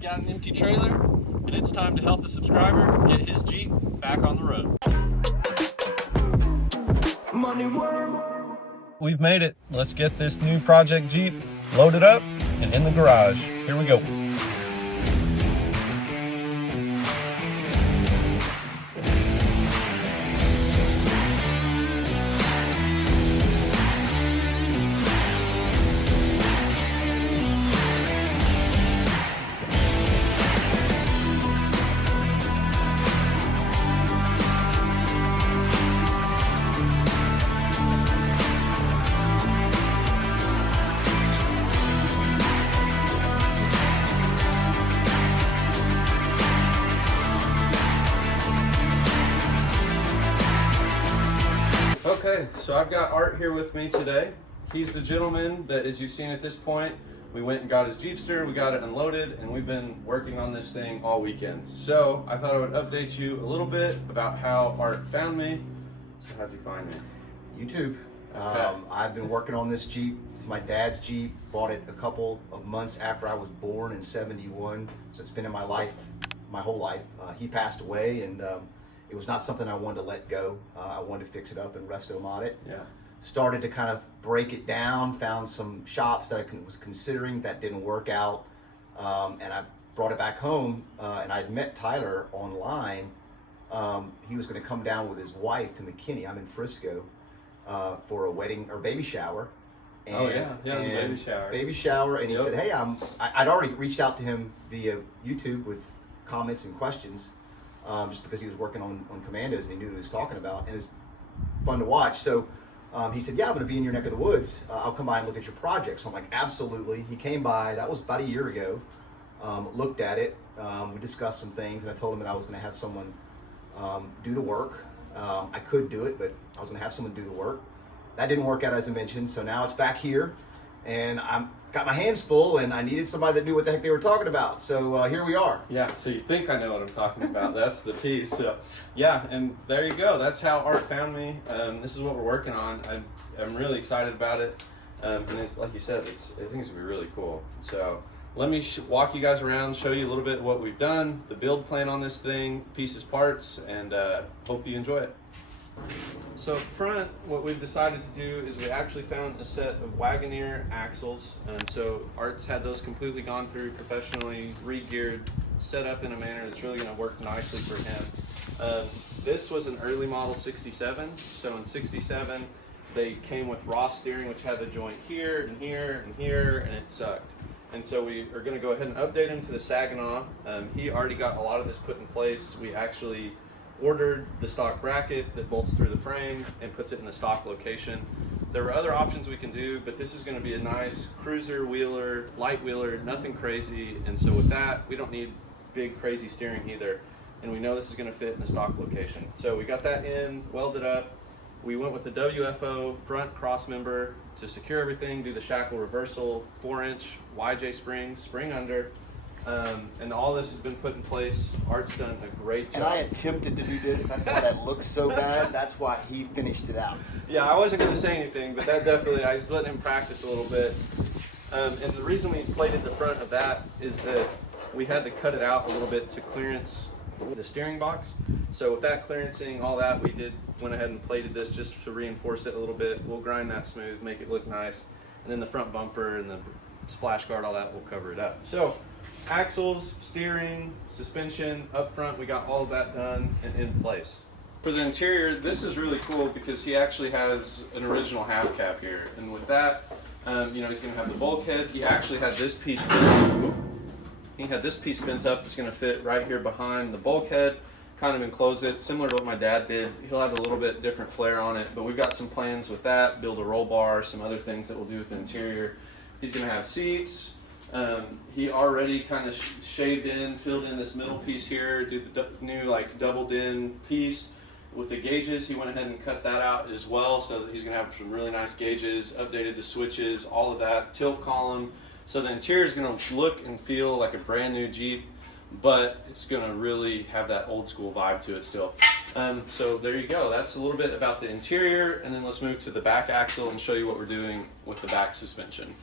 I've got an empty trailer, and it's time to help the subscriber get his Jeep back on the road. Money worm. We've made it. Let's get this new project Jeep loaded up and in the garage. Here we go. Okay, so I've got Art here with me today. He's the gentleman that, as you've seen at this point, we went and got his Jeepster, we got it unloaded, and we've been working on this thing all weekend. So I thought I would update you a little bit about how Art found me. So how'd you find me? YouTube. Okay. I've been working on this Jeep. It's my dad's Jeep. Bought it a couple of months after I was born in '71. So it's been in my life, my whole life. He passed away, and it was not something I wanted to let go. I wanted to fix it up and resto-mod it. Yeah. Started to kind of break it down, found some shops that I was considering that didn't work out. And I brought it back home, and I'd met Tyler online. He was gonna come down with his wife to McKinney. I'm in Frisco for a wedding or baby shower. And, Oh yeah, it was a baby shower. Baby shower, and he Yep. said, hey, I'd already reached out to him via YouTube with comments and questions. Just because he was working on Commandos and he knew what he was talking about, and it's fun to watch. So he said, yeah, I'm going to be in your neck of the woods. I'll come by and look at your project. So I'm like, absolutely. He came by, that was about a year ago, looked at it. We discussed some things, and I told him that I was going to have someone do the work. I could do it, but I was going to have someone do the work. That didn't work out, as I mentioned. So now it's back here, and I'm got my hands full, and I needed somebody that knew what the heck they were talking about. So here we are. Yeah, so you think I know what I'm talking about. That's the piece. So, yeah, and there you go. That's how Art found me. This is what we're working on. I'm really excited about it. And it's like you said, I think it's going to be really cool. So let me walk you guys around, show you a little bit of what we've done, the build plan on this thing, pieces, parts, and hope you enjoy it. So up front, what we've decided to do is we actually found a set of Wagoneer axles. So Art's had those completely gone through, professionally re-geared, set up in a manner that's really going to work nicely for him. This was an early model 67. So in 67, they came with Ross steering, which had the joint here and here and here, and it sucked. And so we are going to go ahead and update him to the Saginaw. He already got a lot of this put in place. We actually ordered the stock bracket that bolts through the frame and puts it in the stock location. There were other options we can do, but this is going to be a nice cruiser wheeler, light wheeler, nothing crazy. And so with that, we don't need big crazy steering either. And we know this is going to fit in the stock location. So we got that in, welded up. We went with the WFO front cross member to secure everything, do the shackle reversal, 4-inch YJ springs, spring under. And all this has been put in place. Art's done a great job. And I attempted to do this. That's why that looked so bad. That's why he finished it out. Yeah, I wasn't going to say anything, but that definitely, I just let him practice a little bit. And the reason we plated the front of that is that we had to cut it out a little bit to clearance the steering box. So with that clearancing, all that, we went ahead and plated this just to reinforce it a little bit. We'll grind that smooth, make it look nice. And then the front bumper and the splash guard, all that, will cover it up. So axles, steering, suspension, up front, we got all of that done and in place. For the interior, this is really cool because he actually has an original half cap here. And with that, you know, he's going to have the bulkhead. He actually had this piece bent up that's going to fit right here behind the bulkhead, kind of enclose it, similar to what my dad did. He'll have a little bit different flair on it, but we've got some plans with that, build a roll bar, some other things that we'll do with the interior. He's going to have seats. He already kind of shaved in, filled in this middle piece here, do the new like doubled in piece. With the gauges, he went ahead and cut that out as well, so that he's going to have some really nice gauges, updated the switches, all of that, tilt column. So the interior is going to look and feel like a brand new Jeep, but it's going to really have that old school vibe to it still. So there you go. That's a little bit about the interior, and then let's move to the back axle and show you what we're doing with the back suspension.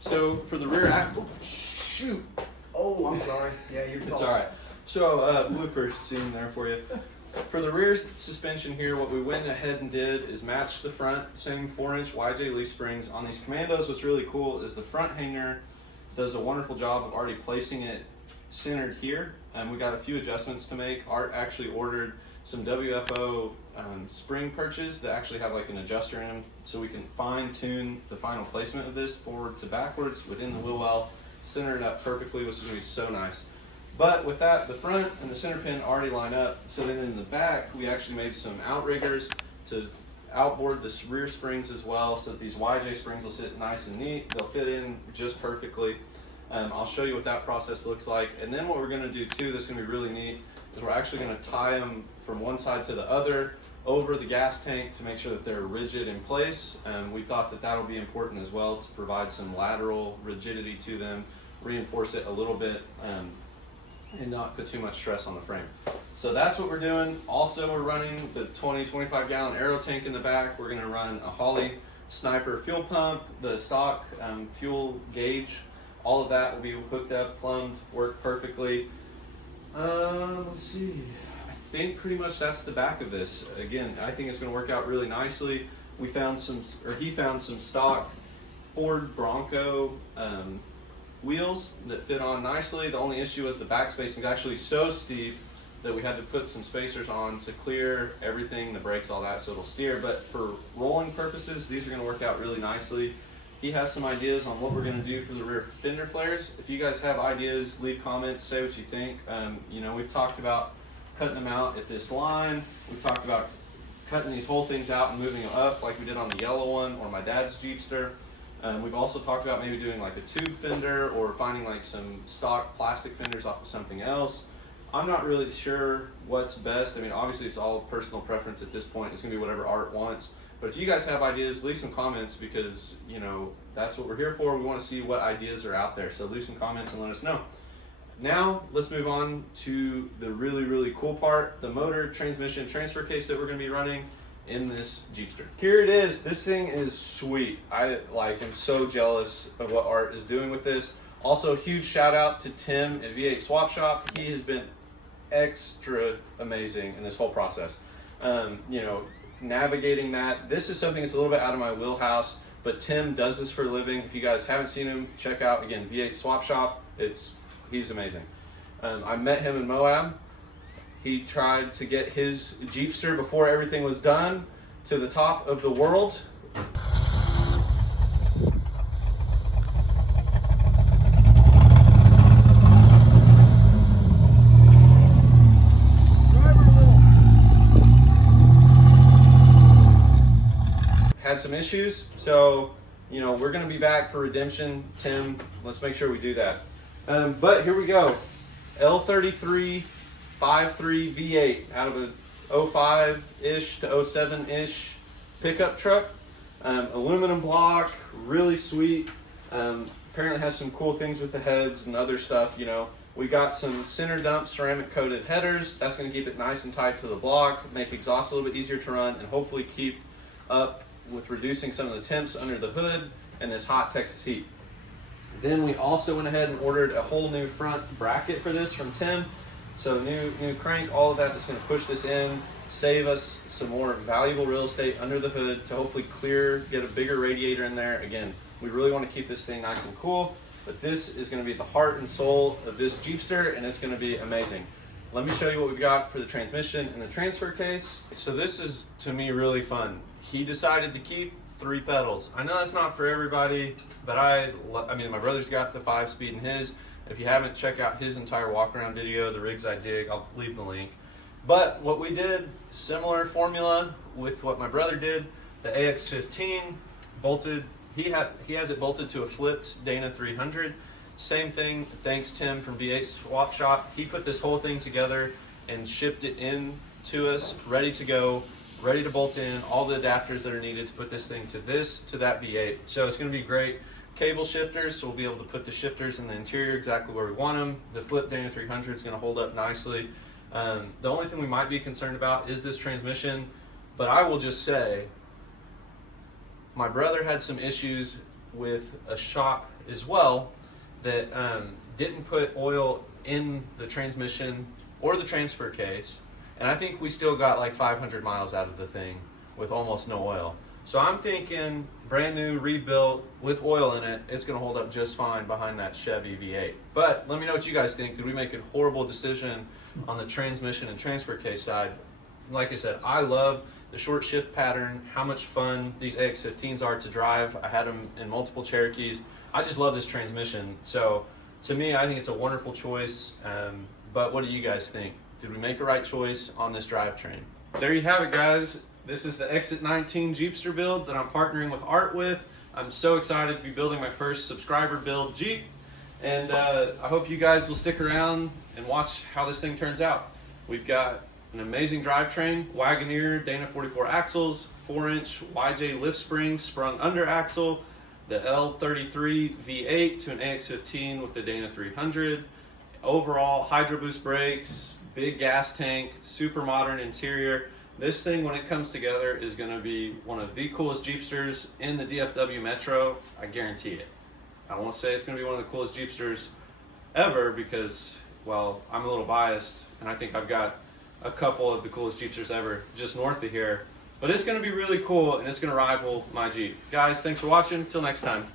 So for the rear axle, shoot. Oh Oh, I'm sorry. Yeah, you're It's all right. So blooper scene there for you. For the rear suspension here, what we went ahead and did is match the front, same 4-inch YJ leaf springs. On these Commandos, what's really cool is the front hanger does a wonderful job of already placing it centered here. We got a few adjustments to make. Art actually ordered some WFO spring perches that actually have like an adjuster in them, so we can fine tune the final placement of this forward to backwards within the wheel well, center it up perfectly, which is going to be so nice. But with that, the front and the center pin already line up. So then in the back, we actually made some outriggers to outboard the rear springs as well, so that these YJ springs will sit nice and neat. They'll fit in just perfectly. I'll show you what that process looks like. And then what we're going to do too, that's going to be really neat, is we're actually going to tie them from one side to the other over the gas tank to make sure that they're rigid in place. We thought that that'll be important as well to provide some lateral rigidity to them, reinforce it a little bit, and not put too much stress on the frame. So that's what we're doing. Also, we're running the 20-25 gallon aero tank in the back. We're going to run a Holley Sniper fuel pump, the stock fuel gauge. All of that will be hooked up, plumbed, work perfectly. Let's see. I think pretty much that's the back of this. Again, I think it's going to work out really nicely. He found some stock Ford Bronco wheels that fit on nicely. The only issue was the back spacing is actually so steep that we had to put some spacers on to clear everything, the brakes, all that, so it'll steer. But for rolling purposes, these are going to work out really nicely. He has some ideas on what we're going to do for the rear fender flares. If you guys have ideas, leave comments, say what you think. You know, we've talked about cutting them out at this line. We've talked about cutting these whole things out and moving them up like we did on the yellow one or my dad's Jeepster. We've also talked about maybe doing like a tube fender or finding like some stock plastic fenders off of something else. I'm not really sure what's best. I mean, obviously it's all personal preference at this point. It's gonna be whatever Art wants. But if you guys have ideas, leave some comments, because, you know, that's what we're here for. We want to see what ideas are out there. So leave some comments and let us know. Now, let's move on to the really, really cool part, the motor, transmission, transfer case that we're going to be running in this Jeepster. Here it is. This thing is sweet. I am so jealous of what Art is doing with this. Also, huge shout out to Tim at V8 Swap Shop. He has been extra amazing in this whole process. You know, navigating that. This is something that's a little bit out of my wheelhouse, but Tim does this for a living. If you guys haven't seen him, check out, again, V8 Swap Shop. He's amazing. I met him in Moab. He tried to get his Jeepster before everything was done to the top of the world. Had some issues, so you know we're going to be back for redemption. Tim, let's make sure we do that. But here we go. L33 5.3 V8 out of a 05-ish to 07-ish pickup truck. Aluminum block, really sweet. Apparently has some cool things with the heads and other stuff. You know, we got some center dump ceramic coated headers. That's going to keep it nice and tight to the block, make exhaust a little bit easier to run, and hopefully keep up with reducing some of the temps under the hood and this hot Texas heat. Then we also went ahead and ordered a whole new front bracket for this from Tim. So new crank, all of that's going to push this in, save us some more valuable real estate under the hood to hopefully get a bigger radiator in there. Again, we really want to keep this thing nice and cool, but this is going to be the heart and soul of this Jeepster, and it's going to be amazing. Let me show you what we've got for the transmission and the transfer case. So this is, to me, really fun. He decided to keep 3 pedals. I know that's not for everybody, but I mean, my brother's got the 5-speed in his. If you haven't, check out his entire walk-around video, The Rigs I Dig. I'll leave the link. But what we did, similar formula with what my brother did. The AX15 bolted, he has it bolted to a flipped Dana 300. Same thing, thanks Tim from V8 Swap Shop. He put this whole thing together and shipped it in to us, ready to go, ready to bolt in, all the adapters that are needed to put this thing to that V8. So it's going to be great. Cable shifters, so we'll be able to put the shifters in the interior exactly where we want them. The flip Dana 300 is going to hold up nicely. The only thing we might be concerned about is this transmission, but I will just say my brother had some issues with a shop as well that didn't put oil in the transmission or the transfer case, and I think we still got like 500 miles out of the thing with almost no oil. So I'm thinking brand new, rebuilt, with oil in it, it's going to hold up just fine behind that Chevy V8. But let me know what you guys think. Did we make a horrible decision on the transmission and transfer case side? Like I said, I love the short shift pattern, how much fun these AX15s are to drive. I had them in multiple Cherokees. I just love this transmission. So to me, I think it's a wonderful choice. But what do you guys think? Did we make a right choice on this drivetrain? There you have it, guys. This is the Exit 19 Jeepster build that I'm partnering with Art with. I'm so excited to be building my first subscriber build Jeep. And I hope you guys will stick around and watch how this thing turns out. We've got an amazing drivetrain, Wagoneer, Dana 44 axles, 4-inch YJ lift springs sprung under axle, the L33 V8 to an AX15 with the Dana 300. Overall, Hydro Boost brakes, big gas tank, super modern interior. This thing, when it comes together, is going to be one of the coolest Jeepsters in the DFW Metro. I guarantee it. I won't say it's going to be one of the coolest Jeepsters ever because, well, I'm a little biased, and I think I've got a couple of the coolest Jeepsters ever just north of here. But it's going to be really cool, and it's going to rival my Jeep. Guys, thanks for watching. Till next time.